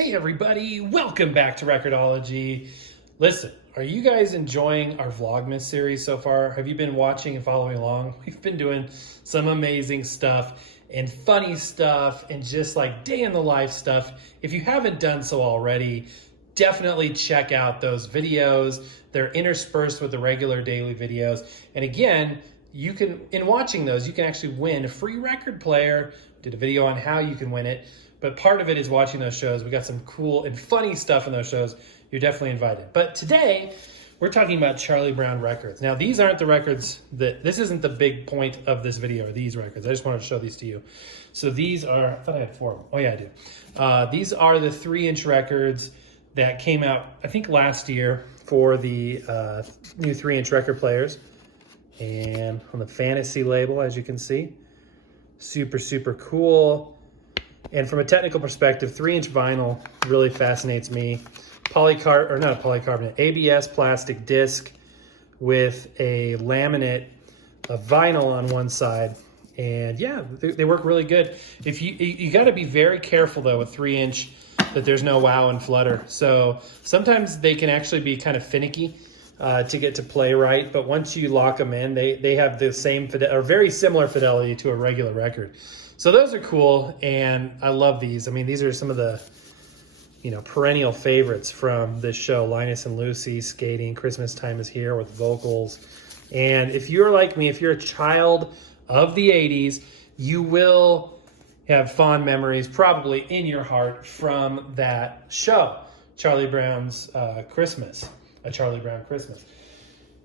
Hey everybody, welcome back to Record-ology. Listen, are you guys enjoying our Vlogmas series so far? Have you been watching and following along? We've been doing some amazing stuff and funny stuff and just like day in the life stuff. If you haven't done so already, definitely check out those videos. They're interspersed with the regular daily videos. And again, you can, in watching those, you can actually win a free record player. Did a video on how you can win it. But part of it is watching those shows. We got some cool and funny stuff in those shows. You're definitely invited. But today, we're talking about Charlie Brown records. Now, these aren't the records this isn't the big point of this video, are these records. I just wanted to show these to you. So these are, I thought I had 4 of them. Oh yeah, I do. These are the 3-inch records that came out, I think last year for the new 3-inch record players. And on the Fantasy label, as you can see. Super, super cool. And from a technical perspective, 3-inch vinyl really fascinates me. Not ABS plastic disc with a laminate of vinyl on one side. And yeah, they work really good. If you got to be very careful though with 3-inch that there's no wow and flutter. So sometimes they can actually be kind of finicky to get to play right. But once you lock them in, they have the same or very similar fidelity to a regular record. So those are cool, and I love these. I mean, these are some of the, perennial favorites from this show, Linus and Lucy, Skating, Christmas Time is Here with vocals. And if you're like me, if you're a child of the 80s, you will have fond memories probably in your heart from that show, Charlie Brown's Christmas, A Charlie Brown Christmas.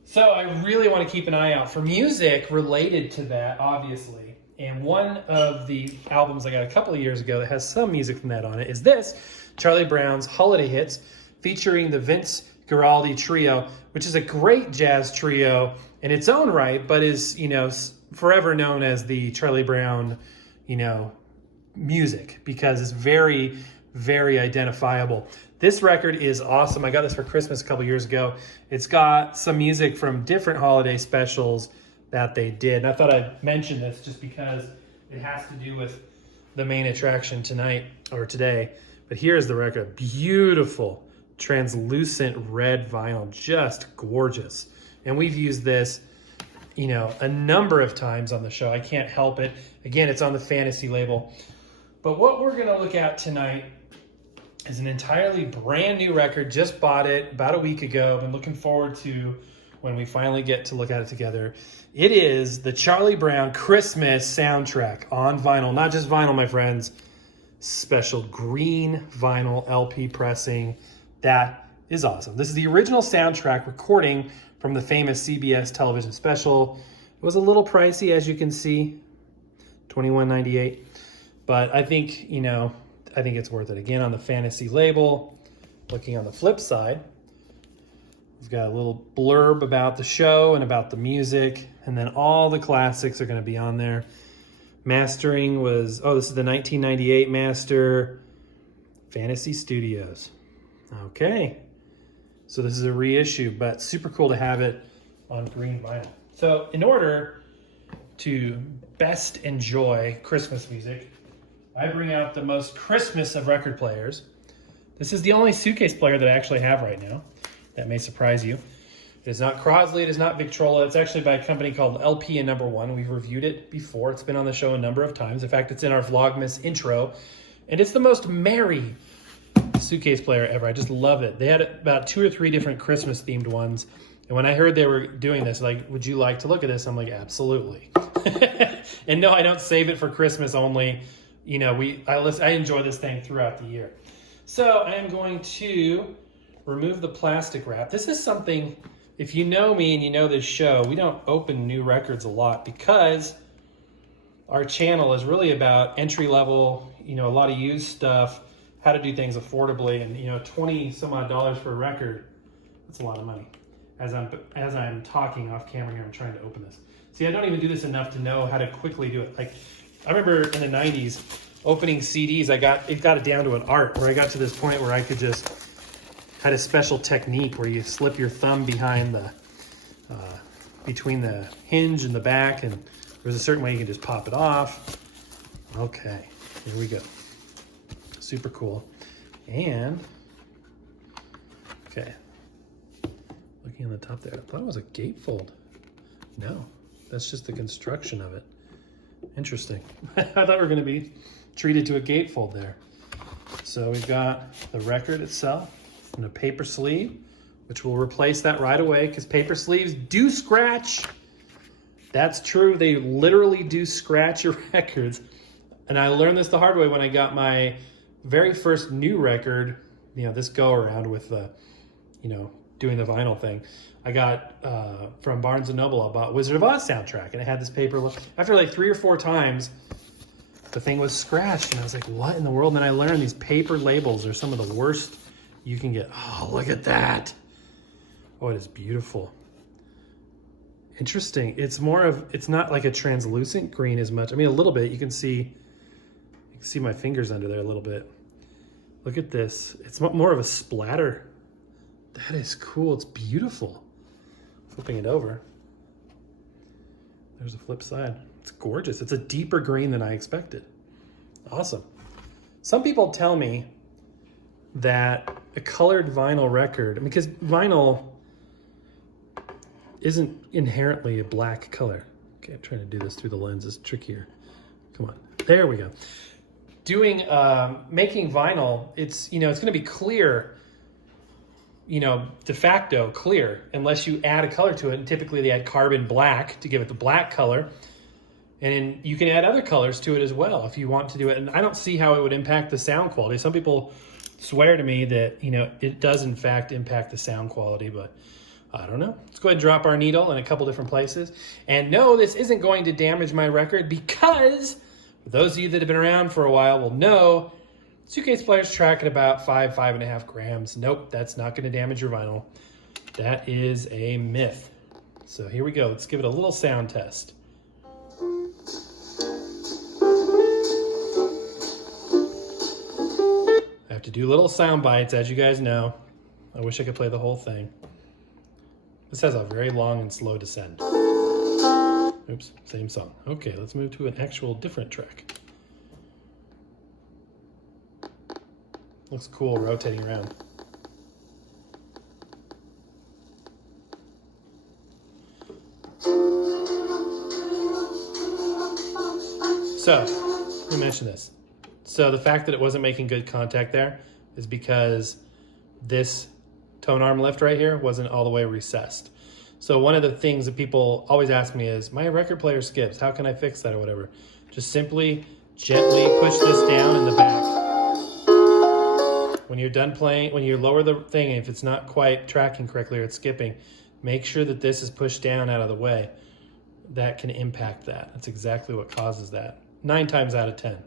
So I really want to keep an eye out for music related to that, obviously. And one of the albums I got a couple of years ago that has some music from that on it is this, Charlie Brown's Holiday Hits, featuring the Vince Guaraldi Trio, which is a great jazz trio in its own right, but is, forever known as the Charlie Brown, music, because it's very, very identifiable. This record is awesome. I got this for Christmas a couple years ago. It's got some music from different holiday specials that they did. And I thought I'd mention this just because it has to do with the main attraction tonight or today. But here's the record. Beautiful, translucent red vinyl, just gorgeous. And we've used this, a number of times on the show. I can't help it. Again, it's on the Fantasy label. But what we're gonna look at tonight is an entirely brand new record. Just bought it about a week ago. Been looking forward to when we finally get to look at it together. It is the Charlie Brown Christmas soundtrack on vinyl. Not just vinyl, my friends. Special green vinyl LP pressing. That is awesome. This is the original soundtrack recording from the famous CBS television special. It was a little pricey, as you can see, $21.98. But I think, I think it's worth it. Again, on the Fantasy label. Looking on the flip side, we've got a little blurb about the show and about the music, and then all the classics are going to be on there. Mastering was, this is the 1998 master, Fantasy Studios. Okay, so this is a reissue, but super cool to have it on green vinyl. So in order to best enjoy Christmas music, I bring out the most Christmas of record players. This is the only suitcase player that I actually have right now. That may surprise you. It is not Crosley, it is not Victrola. It's actually by a company called LP and Number One. We've reviewed it before. It's been on the show a number of times. In fact, it's in our Vlogmas intro. And it's the most merry suitcase player ever. I just love it. They had about 2 or 3 different Christmas themed ones. And when I heard they were doing this, like, would you like to look at this? I'm like, absolutely. And no, I don't save it for Christmas only. I enjoy this thing throughout the year. So I am going to remove the plastic wrap. This is something, if you know me and you know this show, we don't open new records a lot because our channel is really about entry level, a lot of used stuff, how to do things affordably, and 20 some odd dollars for a record, that's a lot of money. As I'm talking off camera here, I'm trying to open this. See, I don't even do this enough to know how to quickly do it. Like, I remember in the 90s, opening CDs, it got it down to an art where I got to this point where I could just, had a special technique where you slip your thumb behind the, between the hinge and the back, and there's a certain way you can just pop it off. Okay, here we go. Super cool. And, okay, looking on the top there, I thought it was a gatefold. No, that's just the construction of it. Interesting. I thought we were going to be treated to a gatefold there. So we've got the record itself in a paper sleeve, which will replace that right away because paper sleeves do scratch. That's true. They literally do scratch your records. And I learned this the hard way when I got my very first new record, this go around with the, doing the vinyl thing. I got from Barnes & Noble, I bought Wizard of Oz soundtrack, and it had this paper look. After like 3 or 4 times, the thing was scratched, and I was like, what in the world? And then I learned these paper labels are some of the worst you can get. Oh, look at that. Oh, it is beautiful. Interesting. It's not like a translucent green as much. I mean, a little bit. You can see my fingers under there a little bit. Look at this. It's more of a splatter. That is cool. It's beautiful. Flipping it over. There's a flip side. It's gorgeous. It's a deeper green than I expected. Awesome. Some people tell me that a colored vinyl record, because vinyl isn't inherently a black color. Okay, I'm trying to do this through the lens. It's trickier. Come on. There we go. Making vinyl, it's going to be clear, de facto clear, unless you add a color to it. And typically they add carbon black to give it the black color. And you can add other colors to it as well if you want to do it. And I don't see how it would impact the sound quality. Some people swear to me that, it does in fact impact the sound quality, but I don't know. Let's go ahead and drop our needle in a couple different places. And no, this isn't going to damage my record because for those of you that have been around for a while will know suitcase players track at about 5.5 grams. Nope, that's not going to damage your vinyl. That is a myth. So here we go. Let's give it a little sound test. I have to do little sound bites, as you guys know. I wish I could play the whole thing. This has a very long and slow descent. Oops, same song. Okay, let's move to an actual different track. Looks cool rotating around. So, let me mention this. So the fact that it wasn't making good contact there is because this tone arm lift right here wasn't all the way recessed. So one of the things that people always ask me is, my record player skips, how can I fix that or whatever? Just simply gently push this down in the back. When you're done playing, when you lower the thing, if it's not quite tracking correctly or it's skipping, make sure that this is pushed down out of the way. That can impact that. That's exactly what causes that. 9 times out of 10.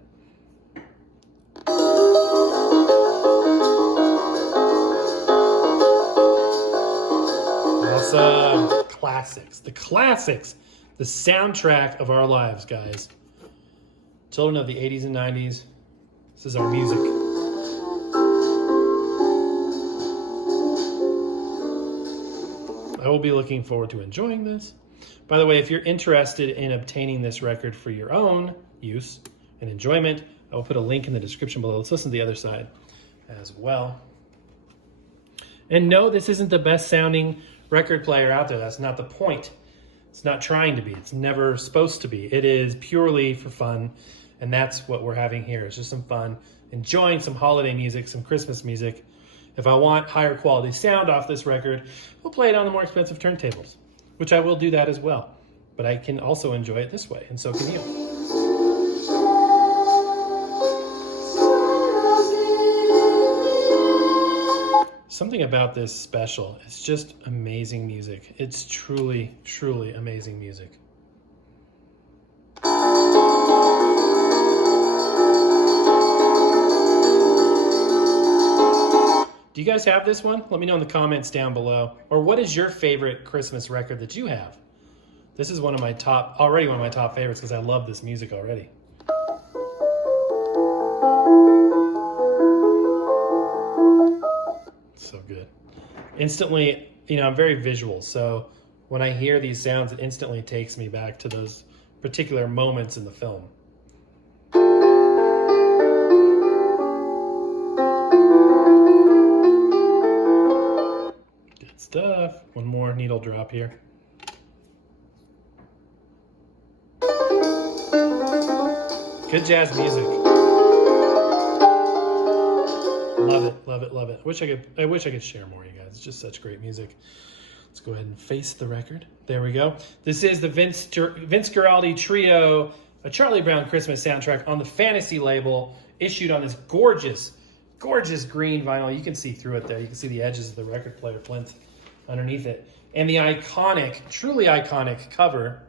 Awesome. Classics. The classics. The soundtrack of our lives, guys. Children of the 80s and 90s. This is our music. I will be looking forward to enjoying this. By the way, if you're interested in obtaining this record for your own use and enjoyment, I will put a link in the description below. Let's listen to the other side as well. And no, this isn't the best sounding record player out there. That's not the point. It's not trying to be. It's never supposed to be. It is purely for fun, and that's what we're having here. It's just some fun, enjoying some holiday music, some Christmas music. If I want higher quality sound off this record, we'll play it on the more expensive turntables, which I will do that as well. But I can also enjoy it this way, and so can you. Something about this special, it's just amazing music. It's truly, truly amazing music. Do you guys have this one? Let me know in the comments down below. Or what is your favorite Christmas record that you have? This is already one of my top favorites because I love this music already. So good. Instantly, I'm very visual, so when I hear these sounds, it instantly takes me back to those particular moments in the film. oil drop here. Good jazz music. Love it, love it, love it. I wish I could share more, you guys. It's just such great music. Let's go ahead and face the record. There we go. This is the Vince Guaraldi Trio, a Charlie Brown Christmas soundtrack on the Fantasy label, issued on this gorgeous, gorgeous green vinyl. You can see through it there. You can see the edges of the record player plinth underneath it. And the iconic, truly iconic cover.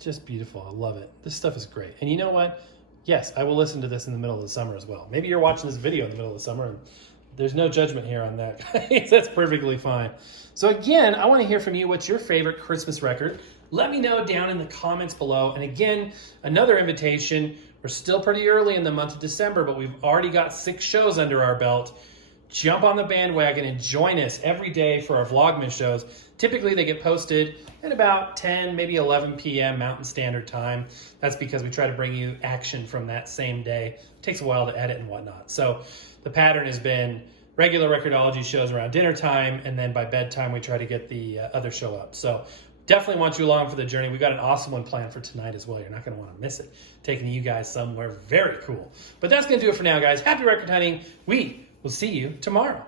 Just beautiful. I love it. This stuff is great. And you know what? Yes, I will listen to this in the middle of the summer as well. Maybe you're watching this video in the middle of the summer and there's no judgment here on that. That's perfectly fine. So again, I want to hear from you. What's your favorite Christmas record? Let me know down in the comments below. And again, another invitation. We're still pretty early in the month of December, but we've already got 6 shows under our belt. Jump on the bandwagon and join us every day for our Vlogmas shows. Typically, they get posted at about 10, maybe 11 p.m. Mountain Standard Time. That's because we try to bring you action from that same day. It takes a while to edit and whatnot. So the pattern has been regular Record-ology shows around dinner time, and then by bedtime, we try to get the other show up. So definitely want you along for the journey. We got an awesome one planned for tonight as well. You're not going to want to miss it. Taking you guys somewhere very cool. But that's going to do it for now, guys. Happy record hunting. We will see you tomorrow.